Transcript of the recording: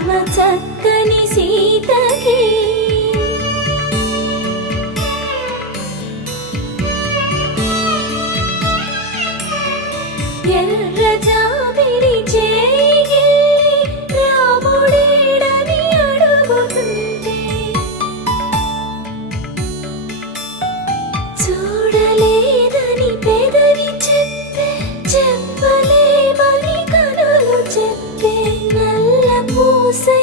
రామ చక్కని సీతకి ఎర్ర జాబిలి చేయి రాముడేడని అడుగుతుంటే చూడలేదని పెదవి చెప్పలేమని కనులు చెప్పే నల్ల పూసై